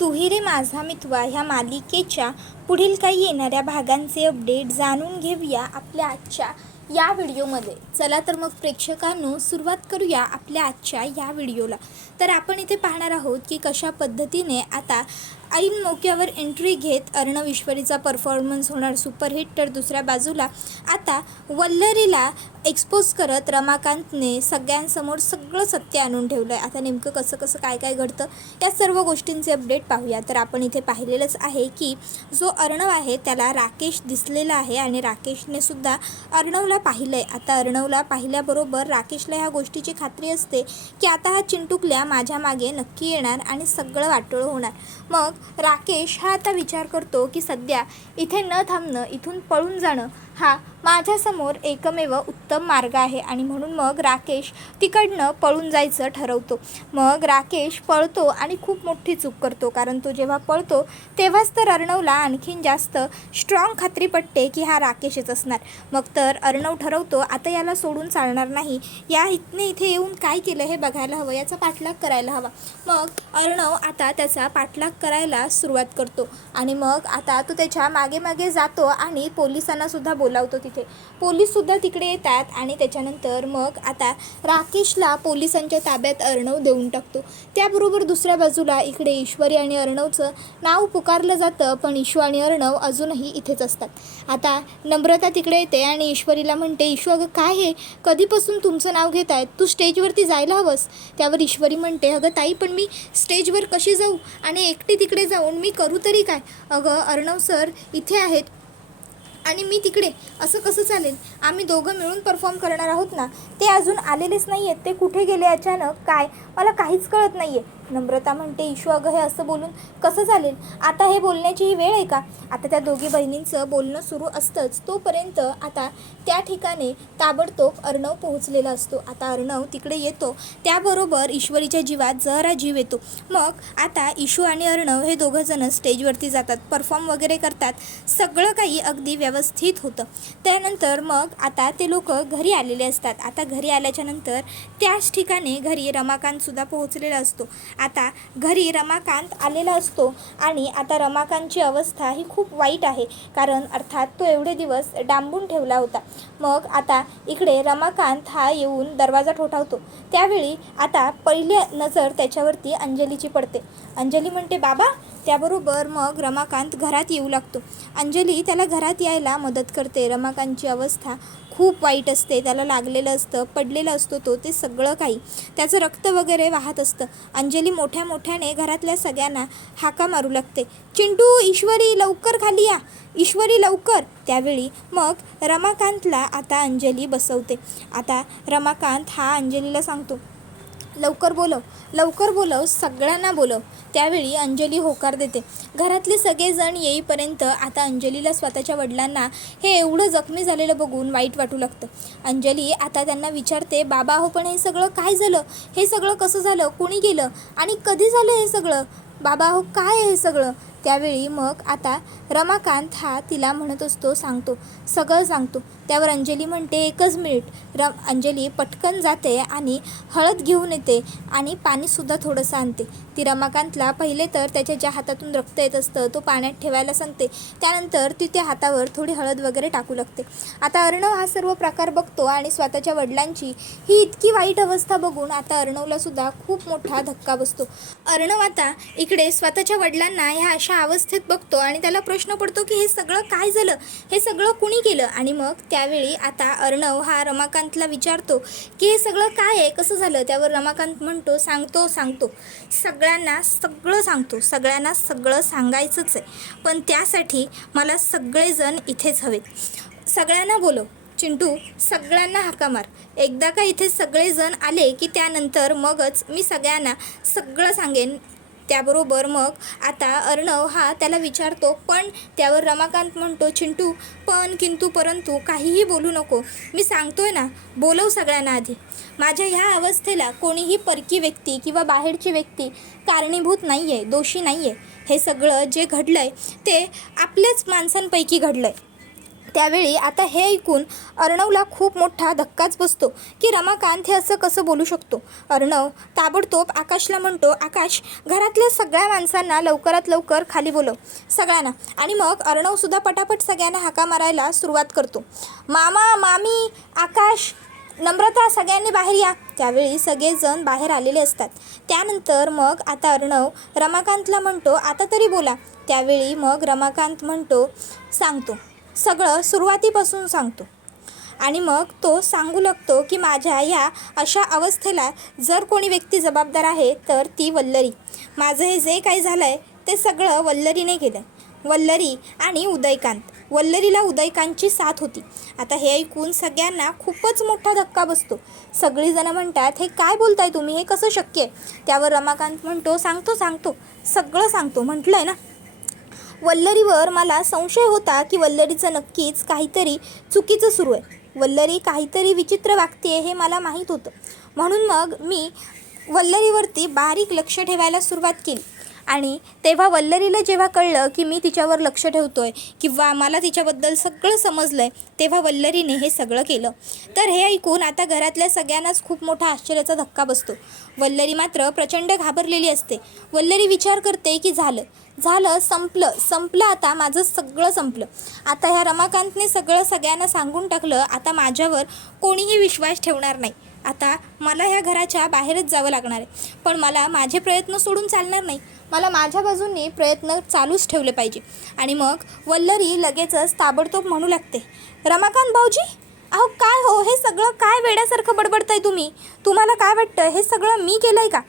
तुही रे माझा मितवा ह्या मालिकेच्या पुढील काही येणाऱ्या भागांचे अपडेट जाणून घेऊया आपल्या आजच्या या व्हिडिओमध्ये. चला तर मग प्रेक्षकांनो सुरुवात करूया आपल्या आजच्या या व्हिडिओला. तर आपण इथे पाहणार आहोत की कशा पद्धतीने आता ऐन मोक्यावर एंट्री घेत अर्णव ईश्वरीचा परफॉर्मन्स होणार सुपरहिट. तर दुसऱ्या बाजूला आता वल्लरीला एक्सपोज करत रमाकांतने सगळ्यांसमोर सगळं सत्य आणून ठेवलं आहे. आता नेमकं कसं कसं काय काय घडतं या सर्व गोष्टींचे अपडेट पाहूया. तर आपण इथे पाहिलेलंच आहे की जो अर्णव आहे त्याला राकेश दिसलेला आहे आणि राकेशने सुद्धा अर्णवला पाहिलं आहे. आता अर्णवला पाहिल्याबरोबर राकेशला ह्या गोष्टीची खात्री असते की आता हा चिंटुकल्या माझ्या मागे नक्की येणार आणि सगळं वाटोळं होणार. मग राकेश हा आता विचार करतो की सध्या इथे न थांबणं, इथून पळून जाणं हा माझ्यासमोर एकमेव उत्तम मार्ग आहे आणि म्हणून मग राकेश तिकडनं पळून जायचं ठरवतो. मग राकेश पळतो आणि खूप मोठी चूक करतो, कारण तो जेव्हा पळतो तेव्हाच तर अर्णवला आणखीन जास्त स्ट्रॉंग खात्री पटते की हा राकेशच असणार. मग तर अर्णव ठरवतो आता याला सोडून चालणार नाही, या इथे येऊन काय केलं हे बघायला हवं, याचा पाठलाग करायला हवा. मग अर्णव आता त्याचा पाठलाग करायला सुरुवात करतो आणि मग आता तो त्याच्या मागे मागे जातो आणि पोलिसांना सुद्धा बोलावतो. तिथे पोलीससुद्धा तिकडे येतात आणि त्याच्यानंतर मग आता राकेशला पोलिसांच्या ताब्यात अर्णव देऊन टाकतो. त्याबरोबर दुसऱ्या बाजूला इकडे ईश्वरी आणि अर्णवचं नाव पुकारलं जातं, पण ईशू आणि अर्णव अजूनही इथेच असतात. आता नम्रता तिकडे येते आणि ईश्वरीला म्हणते, ईशू अगं काय हे, कधीपासून तुमचं नाव घेत आहेत, तू स्टेजवरती जायला हवंस. त्यावर ईश्वरी म्हणते, अगं ताई पण मी स्टेजवर कशी जाऊ आणि एकटी तिकडे जाऊन मी करू तरी काय, अगं अर्णव सर इथे आहेत आणि मी तिकडे, असं कसं चालेल, आम्ही दोघं मिळून परफॉर्म करणार आहोत ना, ते अजून आलेलेच नाही आहेत, ते कुठे गेले अचानक काय मला काहीच कळत नाही आहे. नम्रता म्हणते, ईशू अगं हे असं बोलून कसं चालेल, आता हे बोलण्याची ही वेळ आहे का. आता त्या दोघी बहिणींचं बोलणं सुरू असतंच तोपर्यंत आता त्या ठिकाणी ताबडतोब अर्णव पोहोचलेला असतो. आता अर्णव तिकडे येतो त्याबरोबर ईश्वरीच्या जीवात जरा जीव येतो. मग आता ईशू आणि अर्णव हे दोघंजणं स्टेजवरती जातात, परफॉर्म वगैरे करतात, सगळं काही अगदी व्यवस्थित होतं. त्यानंतर मग आता ते लोक घरी आलेले असतात. आता घरी आल्याच्यानंतर त्याच ठिकाणी घरी रमाकांतसुद्धा पोहोचलेला असतो. आता घरी रमाकांत आलेला असतो आणि आता रमाकांतची अवस्था ही खूप वाईट आहे, कारण अर्थात तो एवढे दिवस डांबून ठेवला होता. मग आता इकडे रमाकांत हा येऊन दरवाजा ठोठावतो. त्यावेळी आता पहिली नजर त्याच्यावरती अंजलीची पडते. अंजली म्हणते बाबा. त्याबरोबर मग रमाकांत घरात येऊ लागतो. अंजली त्याला घरात यायला मदत करते. रमाकांतची अवस्था खूप वाईट असते, त्याला लागलेलं असतं, पडलेलं असतो तो, ते सगळं काही, त्याचं रक्त वगैरे वाहत असतं. अंजली मोठ्या मोठ्याने घरातल्या सगळ्यांना हाका मारू लागते, चिंटू, ईश्वरी लवकर खाली या, ईश्वरी लवकर. त्यावेळी मग रमाकांतला आता अंजली बसवते. आता रमाकांत हा अंजलीला सांगतो, लवकर बोलव, लवकर बोलव, सगळ्यांना बोलव. त्यावेळी अंजली होकार देते. घरातले सगळेजण येईपर्यंत आता अंजलीला स्वतःच्या वडिलांना हे एवढं जखमी झालेलं बघून वाईट वाटू लागतं. अंजली आता त्यांना विचारते, बाबा हो पण हे सगळं काय झालं, हे सगळं कसं झालं, कोणी केलं आणि कधी झालं हे सगळं, बाबा हो काय हे सगळं. त्यावेळी मग आता रमाकांत हा तिला म्हणत असतो, सांगतो, सगळं सांगतो. त्यावर अंजली म्हणते, एकच मिनिट. अंजली पटकन जाते आणि हळद घेऊन येते आणि पाणीसुद्धा थोडंसं आणते. ती रमाकांतला पहिले तर त्याच्या ज्या हातातून रक्त येत असतं तो पाण्यात ठेवायला सांगते. त्यानंतर ती त्या हातावर थोडी हळद वगैरे टाकू लागते. आता अर्णव हा सर्व प्रकार बघतो आणि स्वतःच्या वडिलांची ही इतकी वाईट अवस्था बघून आता अर्णवलासुद्धा खूप मोठा धक्का बसतो. अर्णव आता इकडे स्वतःच्या वडिलांना ह्या अशा अवस्थेत बघतो आणि त्याला प्रश्न पडतो की हे सगळं काय झालं, हे सगळं कुणी केलं. आणि मग त्यावेळी आता अर्णव हा रमाकांतला विचारतो की हे सगळं काय आहे, कसं झालं. त्यावर रमाकांत म्हणतो, सांगतो सगळ्यांना सगळं सांगतो, सगळ्यांना सगळं सांगायचंच आहे, पण त्यासाठी मला सगळेजण इथेच हवेत. सगळ्यांना बोलव चिंटू, सगळ्यांना हाका मार. एकदा का इथे सगळेजण आले की त्यानंतर मगच मी सगळ्यांना सगळं सांगेन. त्याबरोबर मग आता अर्णव हा त्याला विचारतो, पण त्यावर रमाकांत म्हणतो, चिंटू पण किंतु परंतु काहीही बोलू नको, मी सांगतोय ना, बोलव सगळ्यांना आधी. माझ्या ह्या अवस्थेला कोणीही परकी व्यक्ती किंवा बाहेरची व्यक्ती कारणीभूत नाही आहे, दोषी नाही आहे. हे सगळं जे घडलं आहे ते आपल्याच माणसांपैकी घडलं आहे. त्यावेळी आता हे ऐकून अर्णवला खूप मोठा धक्काच बसतो की रमाकांत हे असं कसं बोलू शकतो. अर्णव ताबडतोब आकाशला म्हणतो, आकाश घरातल्या सगळ्या माणसांना लवकरात लवकर खाली बोलव, सगळ्यांना. आणि मग अर्णवसुद्धा पटापट सगळ्यांना हाका मारायला सुरुवात करतो. मामा, मामी, आकाश, नम्रता, सगळ्यांनी बाहेर या. त्यावेळी सगळेजण बाहेर आलेले असतात. त्यानंतर मग आता अर्णव रमाकांतला म्हणतो, आता तरी बोला. त्यावेळी मग रमाकांत म्हणतो, सांगतो, सगळं सुरुवातीपासून सांगतो. आणि मग तो सांगू लागतो की माझ्या या अशा अवस्थेला जर कोणी व्यक्ती जबाबदार आहे तर ती वल्लरी. माझं हे जे काही झालं आहे ते सगळं वल्लरीने केलं आहे. वल्लरी आणि उदयकांत. वल्लरीला उदयकांतची साथ होती. आता हे ऐकून सगळ्यांना खूपच मोठा धक्का बसतो. सगळीजणं म्हणतात, हे काय बोलताय तुम्ही, हे कसं शक्य आहे. त्यावर रमाकांत म्हणतो, सांगतो सगळं सांगतो, म्हटलं आहे ना. वल्लरीवर मला संशय होता की वल्लरीचं नक्कीच काहीतरी चुकीचं सुरू आहे. वल्लरी काहीतरी विचित्र वागते हे मला माहीत होतं. म्हणून मग मी वल्लरीवरती बारीक लक्ष ठेवायला सुरुवात केली. आणि तेव्हा वल्लरीला जेव्हा कळलं की मी तिच्यावर लक्ष ठेवतोय किंवा मला तिच्याबद्दल सगळं समजलं आहे, तेव्हा वल्लरीने हे सगळं केलं. तर हे ऐकून आता घरातल्या सगळ्यांनाच खूप मोठा आश्चर्याचा धक्का बसतो. वल्लरी मात्र प्रचंड घाबरलेली असते. वल्लरी विचार करते की झालं, संपलं, आता माझं सगळं संपलं. आता ह्या रमाकांतने सगळ्यांना सांगून टाकलं, आता माझ्यावर कोणीही विश्वास ठेवणार नाही. आता मला ह्या घराच्या बाहेरच जावं लागणार आहे. पण मला माझे प्रयत्न सोडून चालणार नाही. मला माझ्या बाजूने प्रयत्न चालूच ठेवले पाहिजे. आणि मग वल्लरी लगेचच ताबडतोब म्हणू लागते, रमाकांत भाऊजी, अहो काय हो, हे सगळं काय वेड्यासारखं बडबडताय तुम्ही. तुम्हाला काय वाटतं हे सगळं मी केलं आहे का.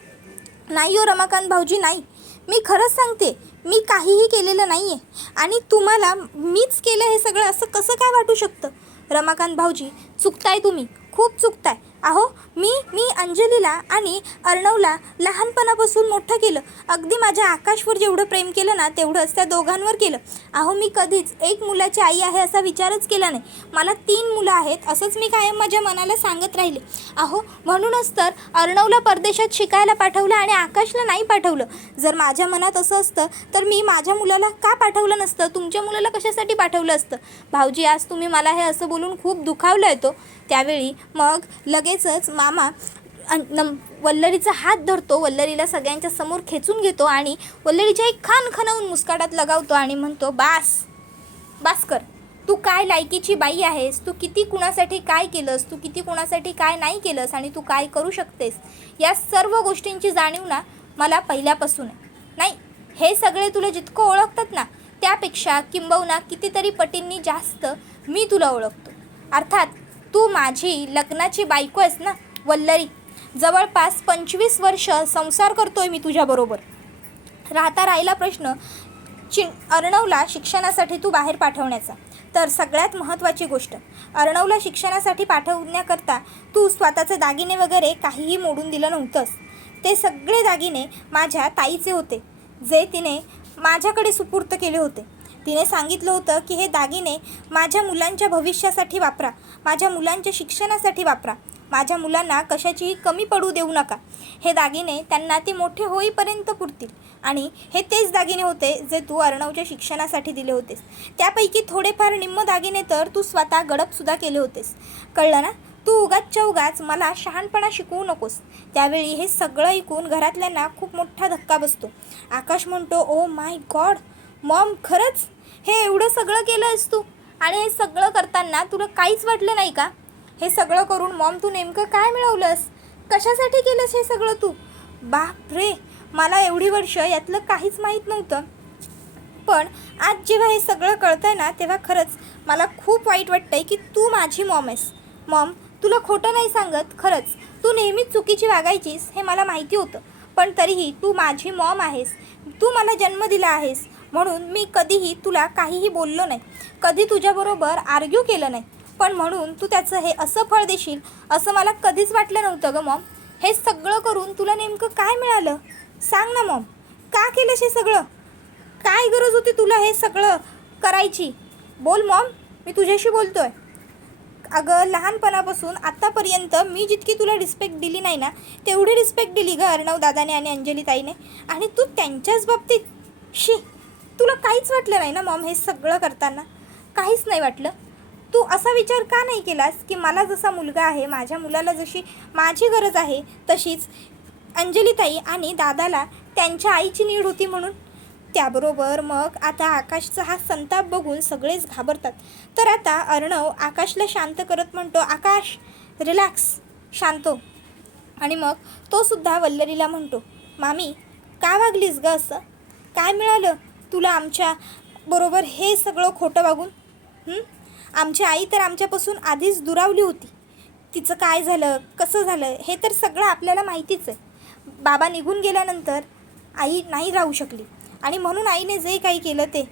नाही हो रमाकांत भाऊजी, नाही, मी खरंच सांगते, मी काहीही केलेलं नाही आहे. आणि तुम्हाला मीच केलं हे सगळं असं कसं काय वाटू शकतं. रमाकांत भाऊजी, चुकताय तुम्ही, खूप चुकताय. अहो मी अंजलीला आणि अर्णवला लहानपणापासून मोठं केलं. अगदी माझ्या आकाशवर जेवढं प्रेम केलं ना तेवढंच त्या दोघांवर केलं. अहो मी कधीच एक मुलाची आई आहे असा विचारच केला नाही. मला 3 मुलं आहेत असंच मी कायम माझ्या मनाला सांगत राहिले. अहो म्हणूनच तर अर्णवला परदेशात शिकायला पाठवलं आणि आकाशला नाही पाठवलं. जर माझ्या मनात असं असतं तर मी माझ्या मुलाला का पाठवलं नसतं, तुमच्या मुलाला कशासाठी पाठवलं असतं. भाऊजी, आज तुम्ही मला हे असं बोलून खूप दुखावलं येतो. त्यावेळी मग लगेचच मामा वल्लरीचा हात धरतो, वल्लरीला सगळ्यांच्या समोर खेचून घेतो आणि वल्लरीच्या एक खान खणवून मुस्काटात लगावतो आणि म्हणतो, बास कर. तू काय लायकीची बाई आहेस, तू किती कुणासाठी काय केलंस, तू किती कुणासाठी काय नाही केलंस आणि तू काय करू शकतेस, या सर्व गोष्टींची जाणीव ना मला पहिल्यापासून आहे. नाही, हे सगळे तुला जितकं ओळखतात ना त्यापेक्षा किंबहुना कितीतरी पटींनी जास्त मी तुला ओळखतो. अर्थात तू माझी लग्नाची बायको आहेस ना वल्लरी. जवळपास 25 वर्ष संसार करतोय मी तुझ्याबरोबर. राहिला प्रश्न अर्णवला शिक्षणासाठी तू बाहेर पाठवण्याचा. तर सगळ्यात महत्त्वाची गोष्ट, अर्णवला शिक्षणासाठी पाठवण्याकरता तू स्वतःचे दागिने वगैरे काहीही मोडून दिलं नव्हतंस. ते सगळे दागिने माझ्या ताईचे होते, जे तिने माझ्याकडे सुपूर्त केले होते. तिने सांगितलं होतं की हे दागिने माझ्या मुलांच्या भविष्यासाठी वापरा, माझ्या मुलांच्या शिक्षणासाठी वापरा, माझ्या मुलांना कशाचीही कमी पडू देऊ नका. हे दागिने त्यांना ते मोठे होईपर्यंत पुरतील. आणि हे तेच दागिने होते जे तू अर्णवच्या शिक्षणासाठी दिले होतेस. त्यापैकी थोडेफार निम्म दागिने तर तू स्वतः गडपसुद्धा केले होतेस. कळलं ना. तू उगाच मला शहाणपणा शिकवू नकोस. त्यावेळी हे सगळं ऐकून घरातल्यांना खूप मोठा धक्का बसतो. आकाश म्हणतो, ओ माय गॉड मॉम, खरंच हे एवढं सगळं केलं आहेस तू, आणि हे सगळं करताना तुला काहीच वाटलं नाही का. हे सगळं करून मॉम तू नेमकं काय मिळवलंस, कशासाठी केलंस हे सगळं तू. बापरे, मला एवढी वर्ष यातलं काहीच माहीत नव्हतं. पण आज जेव्हा हे सगळं कळतंय ना तेव्हा खरंच मला खूप वाईट वाटतंय की तू माझी मॉम आहेस. मॉम, तुला खोटं नाही सांगत, खरंच तू नेहमीच चुकीची वागायचीस हे मला माहिती होतं. पण तरीही तू माझी मॉम आहेस, तू मला जन्म दिला आहेस, म्हणून मी कधीही तुला काहीही बोललो नाही, कधी तुझ्याबरोबर आर्ग्यू केलं नाही. पण म्हणून तू त्याचं हे असं फळ देशील असं मला कधीच वाटलं नव्हतं गं मॉम. हे सगळं करून तुला नेमकं काय मिळालं सांग ना मॉम. का केलंस हे सगळं, काय गरज होती तुला हे सगळं करायची. बोल मॉम, मी तुझ्याशी बोलतोय. अगं लहानपणापासून आत्तापर्यंत मी जितकी तुला रिस्पेक्ट दिली नाही ना तेवढी रिस्पेक्ट दिली गं अर्णव दादाने आणि अंजली ताईने, आणि तू त्यांच्याच बाबतीत तुला काहीच वाटलं नाही ना मॉम हे सगळं करताना. काहीच नाही वाटलं. तू असा विचार का नाही केलास की मला जसा मुलगा आहे, माझ्या मुलाला जशी माझी गरज आहे तशीच अंजलीताई आणि दादाला त्यांच्या आईची नीड होती म्हणून. त्याबरोबर मग आता आकाशचा हा संताप बघून सगळेच घाबरतात. तर आता अर्णव आकाशला शांत करत म्हणतो, आकाश रिलॅक्स, शांत हो. आणि मग तो सुद्धा वल्लरीला म्हणतो, मामी का वागलीस ग असं? काय मिळालं तुला आमच्या बरोबर हे सगळं खोटं वागून? आमची आई तर आमच्यापासून आधीच दुरावली होती. तिचं काय झालं, कसं झालं हे तर सगळं आपल्याला माहितीच आहे. बाबा निघून गेल्यानंतर आई नाही राहू शकली आणि म्हणून आईने जे काही केलं ते.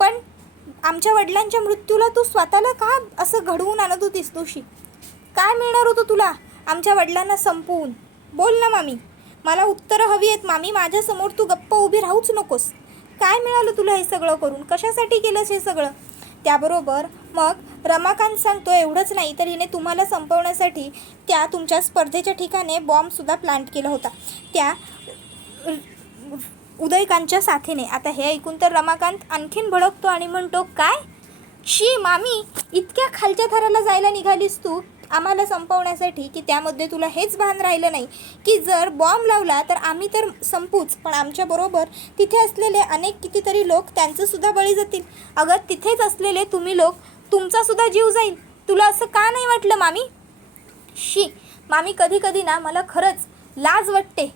पण आमच्या वडिलांच्या मृत्यूला तू स्वतःला का असं घडवून आणत होतीस दोषी? काय मिळणार होतं तुला आमच्या वडिलांना संपवून? बोल ना मामी, मला उत्तरं हवी आहेत मामी. माझ्यासमोर तू गप्प उभी राहूच नकोस. काय मिळालं तुला हे सगळं करून? कशासाठी केलंस हे सगळं? त्याबरोबर मग रमाकांत सांगतो, एवढंच नाही तर हिने तुम्हाला संपवण्यासाठी त्या तुमच्या स्पर्धेच्या ठिकाणी बॉम्बसुद्धा प्लांट केला होता त्या उदयकांतच्या साथीने. आता हे ऐकून तर रमाकांत आणखीन भडकतो आणि म्हणतो, काय शी मामी, इतक्या खालच्या थराला जायला निघालीस तू आम्हाला संपवण्यासाठी की त्यामध्ये तुला हेच भान राहिलं नाही की जर बॉम्ब लावला तर आम्ही तर संपूच, पण आमच्याबरोबर तिथे असलेले अनेक कितीतरी लोक त्यांचंसुद्धा बळी जातील. अगं तिथेच असलेले तुम्ही लोक, तुमचासुद्धा जीव जाईल. तुला असं का नाही वाटलं मामी? शी मामी, कधी कधी ना मला खरंच लाज वाटते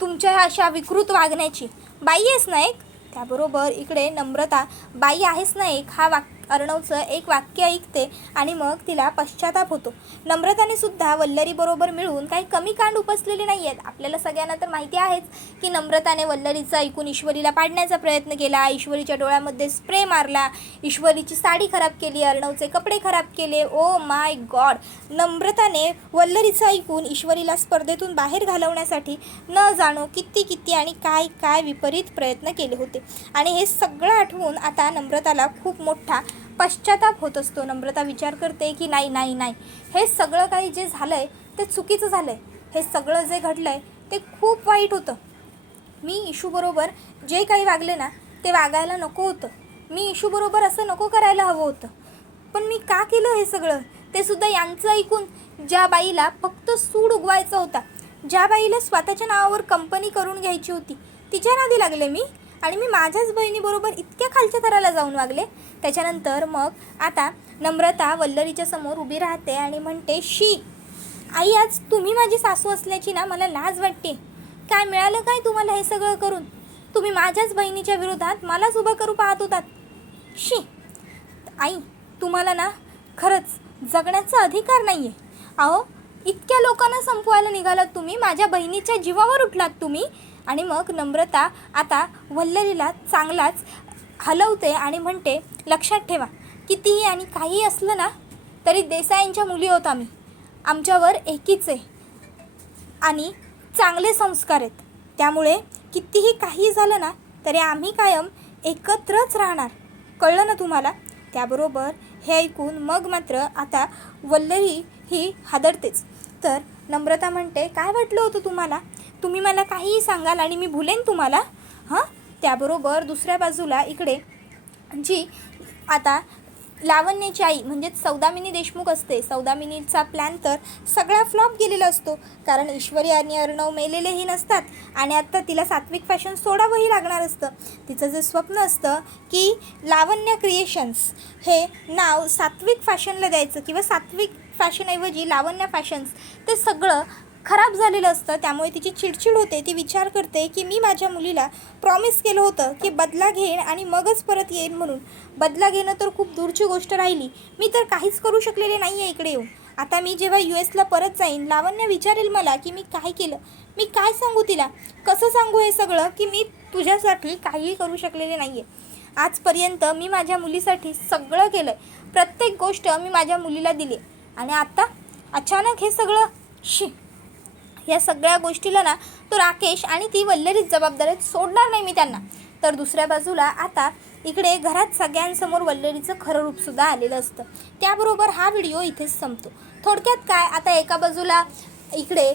तुमच्या अशा विकृत वागण्याची. बाई आहेस ना एक. त्याबरोबर इकडे नम्रता बाई आहेस ना एक हा अर्णवचं एक वाक्य ऐकते आणि मग तिला पश्चाताप होतो. नम्रताने सुद्धा वल्लरीबरोबर मिळून काही कमी कांड उपसलेले नाही आहेत. आपल्याला सगळ्यांना तर माहिती आहेच की नम्रताने वल्लरीचं ऐकून ईश्वरीला पाडण्याचा प्रयत्न केला, ईश्वरीच्या डोळ्यामध्ये स्प्रे मारला, ईश्वरीची साडी खराब केली, अर्णवचे कपडे खराब केले. ओ माय गॉड, नम्रताने वल्लरीचं ऐकून ईश्वरीला स्पर्धेतून बाहेर घालवण्यासाठी न जाणो किती आणि काय काय विपरीत प्रयत्न केले होते. आणि हे सगळं आठवून आता नम्रताला खूप मोठा पश्चाताप होत असतो. नम्रता विचार करते की नाही, हे सगळं काही जे झालं आहे ते चुकीचं झालं आहे. हे सगळं जे घडलं आहे ते खूप वाईट होतं. मी इशूबरोबर जे काही वागले ना ते वागायला नको होतं. मी इशूबरोबर असं नको करायला हवं होतं. पण मी का केलं हे सगळं? ते सुद्धा यांचं ऐकून. ज्या बाईला फक्त सूड उगवायचा होता, ज्या बाईला स्वतःच्या नावावर कंपनी करून घ्यायची होती, तिच्या नादी लागले मी आणि मी माझ्याच बहिणीबरोबर इतक्या खालच्या थराला जाऊन वागले. त्याच्यानंतर मग आता नम्रता वल्लरीच्या समोर उभी राहते आणि म्हणते, शी आई, आज तुम्ही माझी सासू असल्याची ना मला लाज वाटते. काय मिळालं काय तुम्हाला हे सगळं करून? तुम्ही माझ्याच बहिणीच्या विरोधात मलाच उभं करू पाहत होतात. शी आई, तुम्हाला ना खरंच जगण्याचा अधिकार नाही आहे. अहो, इतक्या लोकांना संपवायला निघालात तुम्ही, माझ्या बहिणीच्या जीवावर उठलात तुम्ही. आणि मग नम्रता आता वल्लरीला चांगलाच हलवते आणि म्हणते, लक्षात ठेवा, कितीही आणि काहीही असलं ना तरी देसाईंच्या मुली होत आम्ही. आमच्यावर एकीच आहे आणि चांगले संस्कार आहेत. त्यामुळे कितीही काही झालं ना तरी आम्ही कायम एकत्रच राहणार. कळलं ना तुम्हाला? त्याबरोबर हे ऐकून मग मात्र आता वल्लरी ही हादरतेच. तर नम्रता म्हणते, काय वाटलं होतं तुम्हाला? तुम्ही मला काहीही सांगाल आणि मी भुलेन तुम्हाला? त्याबरोबर दुसऱ्या बाजूला इकडे जी आता लावण्याची आई म्हणजेच सौदामिनी देशमुख असते. सौदामिनीचा प्लॅन तर सगळा फ्लॉप गेलेला असतो, कारण ईश्वरी आणि अर्णव मेलेलेही नसतात आणि आत्ता तिला सात्विक फॅशन सोडावंही लागणार असतं. तिचं जे स्वप्न असतं की लावण्य क्रिएशन्स हे नाव सात्विक फॅशनला द्यायचं किंवा सात्विक फॅशनऐवजी लावण्य फॅशन्स, ते सगळं खराब झालेलं असतं. त्यामुळे तिची चिडचिड होते. ती विचार करते की मी माझ्या मुलीला प्रॉमिस केलं होतं की बदला घेईन आणि मगच परत येईन म्हणून. बदला घेणं तर खूप दूरची गोष्ट राहिली. मी तर काहीच करू शकलेले नाही आहे इकडे येऊन. आता मी जेव्हा US ला परत जाईन, लावण्य विचारेल मला की मी काय केलं. मी काय सांगू तिला? कसं सांगू हे सगळं की मी तुझ्यासाठी काहीही करू शकलेले नाही आहे. आजपर्यंत मी माझ्या मुलीसाठी सगळं केलं आहे. प्रत्येक गोष्ट मी माझ्या मुलीला दिली आणि आता अचानक हे सगळं. शी, या सगळ्या गोष्टीला ना तो राकेश आणि ती वल्लरीच जबाबदार आहेत. सोडणार नाही मी त्यांना. तर दुसऱ्या बाजूला आता इकडे घरात सगळ्यांसमोर वल्लरीचं खरं रूपसुद्धा आलेलं असतं. त्याबरोबर हा व्हिडिओ इथेच संपतो. थोडक्यात काय, आता एका बाजूला इकडे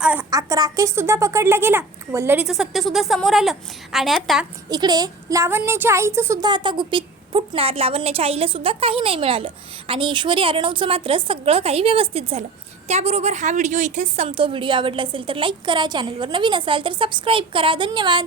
राकेशसुद्धा पकडला गेला, वल्लरीचं सत्यसुद्धा समोर आलं आणि आता इकडे लावण्याच्या आईचंसुद्धा आता गुपित फुटणार. लावण्याच्या आईलासुद्धा काही नाही मिळालं आणि ईश्वरी आर्णवचं मात्र सगळं काही व्यवस्थित झालं. त्याबरोबर हा व्हिडिओ इथेच संपतो. व्हिडिओ आवडला असेल तर लाईक करा, चॅनलवर नवीन असाल तर सबस्क्राईब करा. धन्यवाद.